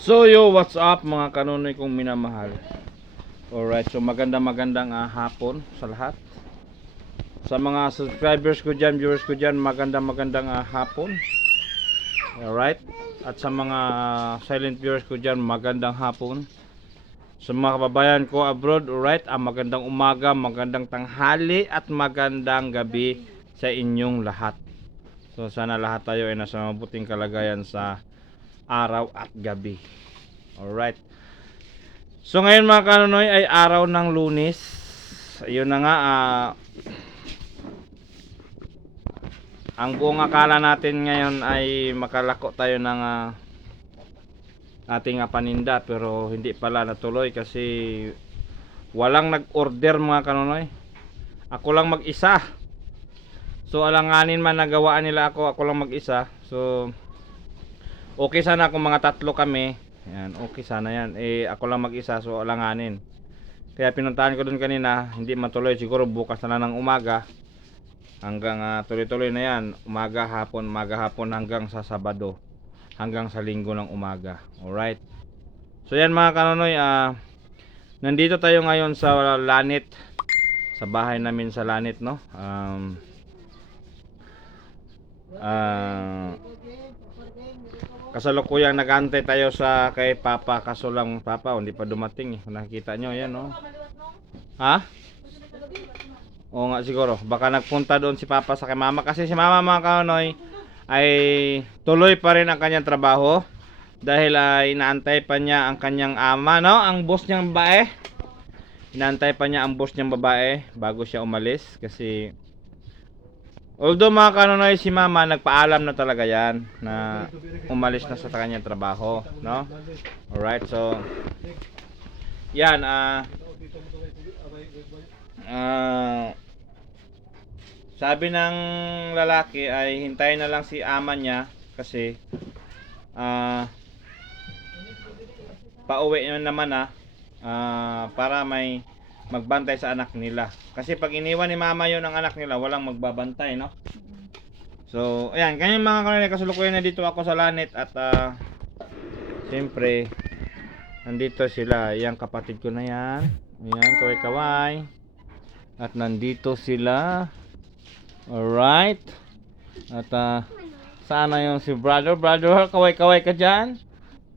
So yo, what's up mga kanonoy kong minamahal. Alright, so magandang hapon sa lahat. Sa mga subscribers ko dyan, viewers ko dyan, magandang hapon. Alright, at sa mga silent viewers ko dyan, magandang hapon. Sa mga kababayan ko abroad, alright, magandang umaga, magandang tanghali at magandang gabi sa inyong lahat. So sana lahat tayo ay nasa mabuting kalagayan sa araw at gabi. Alright. So ngayon mga kanonoy ay araw ng Lunes. Ayun na nga, ang buong akala natin ngayon ay makalako tayo ng ating paninda, pero hindi pala natuloy kasi walang nag-order mga kanonoy. Ako lang mag-isa. So alanganin man nagawaan nila ako lang mag-isa. So okay sana kung mga tatlo kami. Yan, okay sana yan. Ako lang mag-isa, so alanganin. Kaya pinuntahan ko dun kanina, hindi matuloy. Siguro bukas na lang ng umaga. Hanggang tuloy-tuloy na yan. Umaga, hapon hanggang sa Sabado. Hanggang sa Linggo ng umaga. Alright. So yan mga kanonoy, nandito tayo ngayon sa Lanit. Sa bahay namin sa Lanit, no? Kasalukuyang nag-aantay tayo sa kay Papa, kaso lang Papa hindi pa dumating eh. Nakikita nyo yan, no? Ha? Oo nga siguro, baka nagpunta doon si Papa sa kay Mama, kasi si Mama mga kanonoy ay tuloy pa rin ang kanyang trabaho dahil inaantay pa niya ang kanyang ama, no? Ang boss niyang babae. Inaantay pa niya ang boss niyang babae bago siya umalis kasi although mga kanonoy, si Mama nagpaalam na talaga yan na umalis na sa kanyang trabaho, no? Alright, so yan, sabi ng lalaki ay hintayin na lang si ama niya kasi pauwi na naman para may magbantay sa anak nila. Kasi pag iniwan ni Mama yon ang anak nila, walang magbabantay, no? So, ayan, ganyan mga kanonoy, kasalukuyan na dito ako sa Lanit at siyempre nandito sila, yung kapatid ko na yan. Ayan, kaway-kaway. At nandito sila. Alright. At sana yung si brother, kaway-kaway ka dyan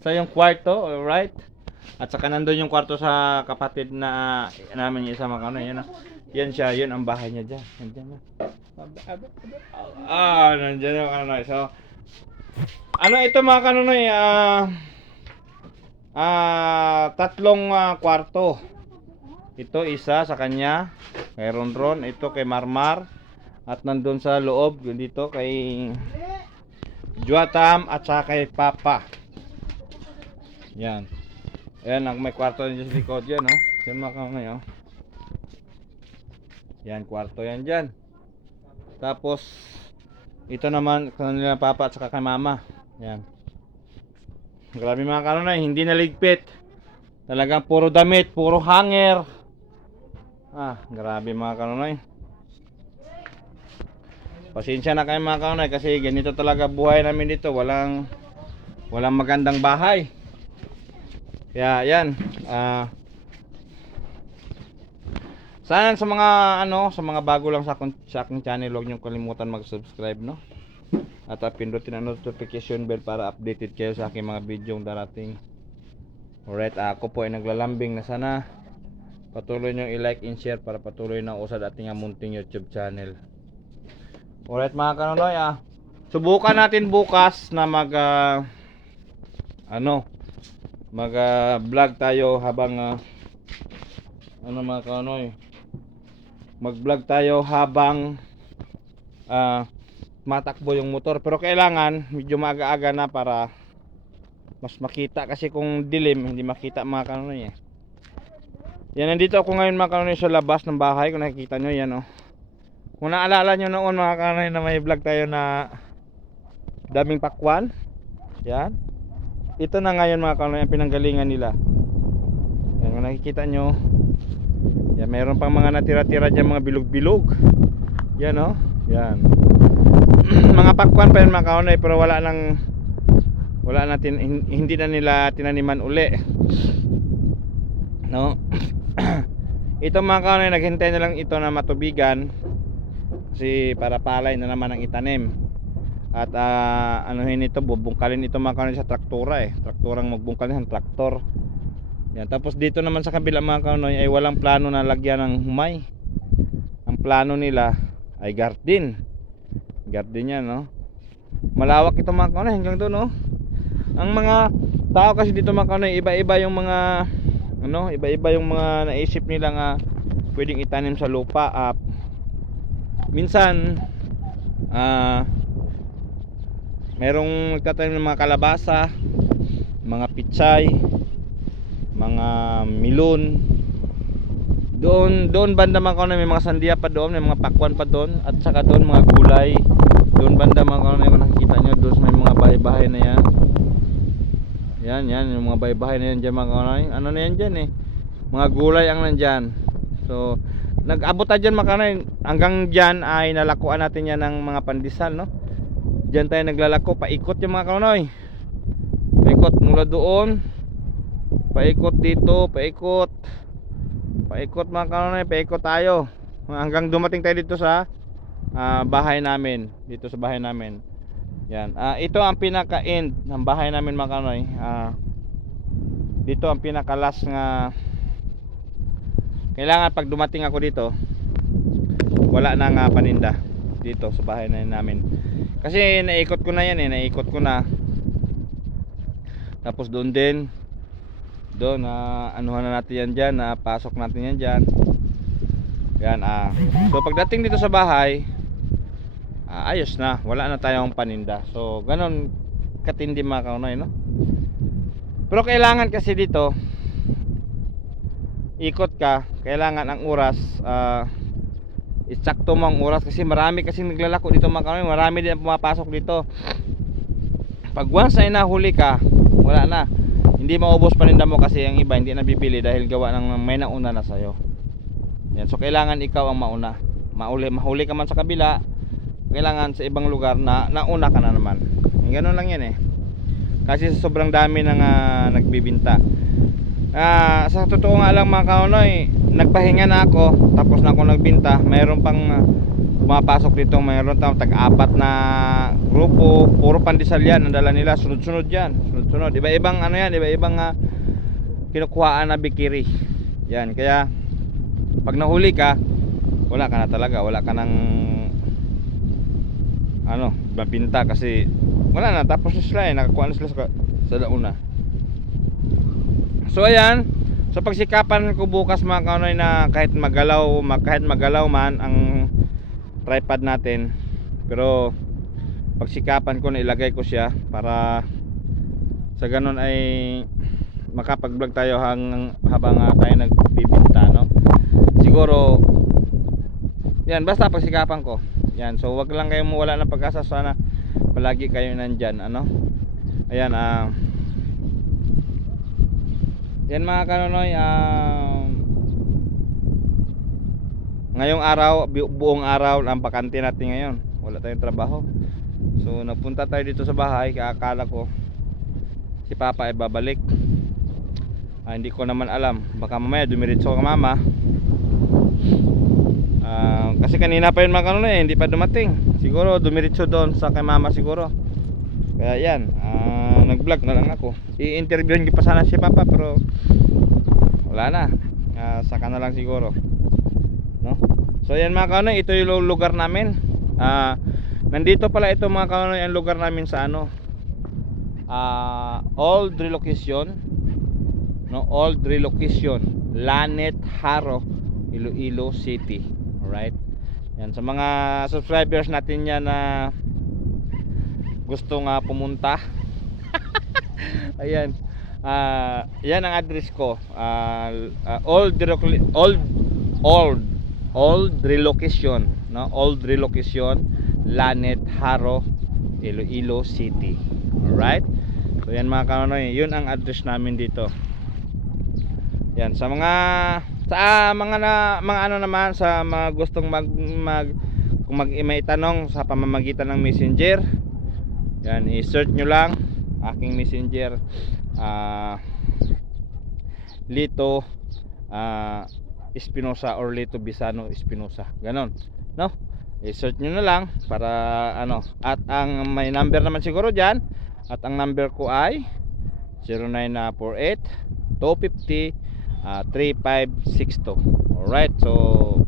sa yung kwarto, alright. At saka nandun yung kwarto sa kapatid na namin yung isa mga kanonoy. Yan siya, yun ang bahay niya dyan. Nandiyan na. Nandiyan yung kanonoy. So, ano ito mga kanonoy? Tatlong kwarto. Ito isa sa kanya, kay Ronron. Ito kay Marmar. At nandun sa loob, dito kay Juatam at saka kay Papa. Yan. Ayan, may kwarto dyan sa likod yan, no? Yan mga kanonoy, oh. Yan, kwarto yan dyan. Tapos ito naman kanila Papa at saka kay Mama. Yan. Grabe mga kanonoy, hindi naligpit. Talagang puro damit, puro hanger. Grabe mga kanonoy. Pasensya na kayo mga kanonoy kasi ganito talaga buhay namin dito. Walang magandang bahay. Kaya yan, sana sa mga sa mga bago lang sa aking channel, huwag niyo kalimutan mag-subscribe, no? At pindutin ang notification bell para updated kayo sa aking mga video darating. Alright, ako po ay naglalambing na sana patuloy niyo i-like and share para patuloy na usad ating munting YouTube channel. Alright mga kanonoy, subukan natin bukas na mag-vlog tayo habang mga kanonoy, mag-vlog tayo habang matakbo yung motor, pero kailangan medyo maaga-aga na para mas makita, kasi kung dilim hindi makita mga kanonoy. Yan, nandito ako ngayon mga kanonoy sa labas ng bahay. Kung nakikita nyo yan, kung naalala nyo noon mga kanonoy na may vlog tayo na daming pakwan, yan, ito na ngayon mga kanonoy ang pinanggalingan nila. Yan, kung nakikita nyo yan, mayroon pang mga natira-tira dyan, mga bilog-bilog. Yan, yan. Mga pakwan pa yun mga kanonoy, pero wala nang wala natin, hindi na nila tinaniman uli, no? Ito mga kanonoy, naghintay na lang ito na matubigan kasi para palay na naman ang itanim. At anuhin ito, bubungkalin ito mga kanonoy sa traktura trakturang magbungkalin ng traktor. Yan, tapos dito naman sa kabila mga kanonoy ay walang plano na lagyan ng humay. Ang plano nila ay garden yan, no? Malawak ito mga kanonoy hanggang doon, no? Ang mga tao kasi dito mga kanonoy, iba-iba yung mga iba-iba yung mga naisip nila nga pwedeng itanim sa lupa. Minsan merong nagtatanim ng mga kalabasa, mga pichay, mga milon. Doon banda mga kanonoy, may mga sandiya pa doon, may mga pakwan pa doon, at saka doon mga gulay. Doon banda mga kanonoy, kung nakikita nyo, doon may mga bahay-bahay na yan. Yan yung mga bahay-bahay na yan dyan mga kanonoy. Ano na yan dyan mga gulay ang nandyan. So nag-abot na dyan mga kanonoy, hanggang dyan ay nalakuan natin yan ng mga pandesal, no? Dyan tayo naglalako, paikot yung mga kanonoy, paikot mula doon, paikot dito, paikot mga kanonoy, paikot tayo hanggang dumating tayo dito sa bahay namin, dito sa bahay namin. Yan, ito ang pinaka end ng bahay namin mga kanonoy. Dito ang pinaka last nga kailangan pag dumating ako dito, wala na nga paninda dito sa bahay namin. Kasi naikot ko na yan naikot ko na. Tapos doon din, doon anuhan na natin yan dyan, pasok natin yan dyan. Yan, so pagdating dito sa bahay, ayos na, wala na tayong paninda. So ganon katindi mga kanonoy, no? Pero kailangan kasi dito ikot ka, kailangan ang oras isakto mo ang oras, kasi marami kasi naglalako dito mga kanonoy, marami din ang pumapasok dito. Pag once ay nahuli ka, wala na, hindi maubos paninda mo, kasi ang iba hindi na bibili dahil gawa ng may nauna na sa'yo. Yan, so kailangan ikaw ang mauna. Mahuli ka man sa kabila, kailangan sa ibang lugar na nauna ka na naman. Ganun lang yan kasi sobrang dami nang nagbibinta. Sa totoo nga lang mga kanonoy, nagpahinga na ako, tapos na ako nagbinta. Mayroon pang pumapasok dito, mayroon tag-apat na grupo, puro pandesal yan ang dala nila, sunod-sunod yan, sunod-sunod, iba-ibang iba-ibang kinukuhaan na bikiri yan. Kaya pag nahuli ka, wala ka na talaga, wala ka ng mabinta, kasi wala na, tapos na sila nakakuha na sila sa dauna. So ayan, so pagsikapan ko bukas mga kanonoy na kahit magalaw man ang tripod natin, pero pagsikapan ko na ilagay ko siya para sa ganun ay makapag-vlog tayo habang tayo nagbibinta, no? Siguro yan, basta pagsikapan ko yan. So wag lang kayong mawala ng pag-asa, sana palagi kayo nandyan, ayan. Yan mga kanonoy, ngayong araw, buong araw ang bakante natin ngayon, wala tayong trabaho. So napunta tayo dito sa bahay, akala ko si Papa ay babalik. Hindi ko naman alam, baka mamaya dumiretso ka mama. Kasi kanina pa yun mga kanonoy, hindi pa dumating. Siguro dumiretso doon sa kay mama siguro. Kaya yan, nag-vlog na lang ako. I-interviewin ko pa sana si Papa, pero wala na, saka na lang siguro, no? So yan mga kanonoy, ito yung lugar namin. Nandito pala ito mga kanonoy, ang lugar namin sa old relocation, no? Old relocation, Lanet Haro, Iloilo City. Alright, yan, sa mga subscribers natin yan na gusto nga pumunta. Ayan, yan ang address ko. Old relocation, no? Old relocation, Lanet Haro, Iloilo City. Alright, so yan mga kanonoy, yun ang address namin dito. Yan, sa mga naman, sa mga gustong kung may tanong sa pamamagitan ng Messenger, yan, i-search nyo lang aking messenger, Lito Espinosa or Lito Bisano Espinosa, ganon, no? I-search nyo na lang para ano, at ang may number naman siguro dyan, at ang number ko ay 0948 250 3562. Alright, so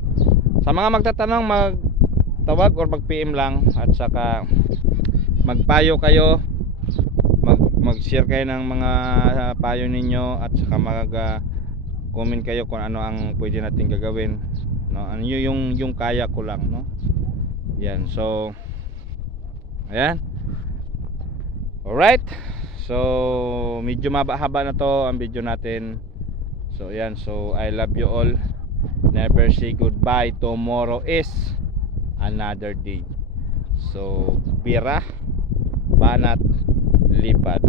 sa mga magtatanong, magtawag or mag PM lang, at saka magpayo kayo, mag-share kayo ng mga payo ninyo, at saka comment kayo kung ano ang pwede natin gagawin, no? Ano yung kaya ko lang, no? Yan, so ayan. Alright, so medyo mabahaba na to ang video natin. So ayan, so I love you all. Never say goodbye. Tomorrow is another day. So bira, banat, lipad.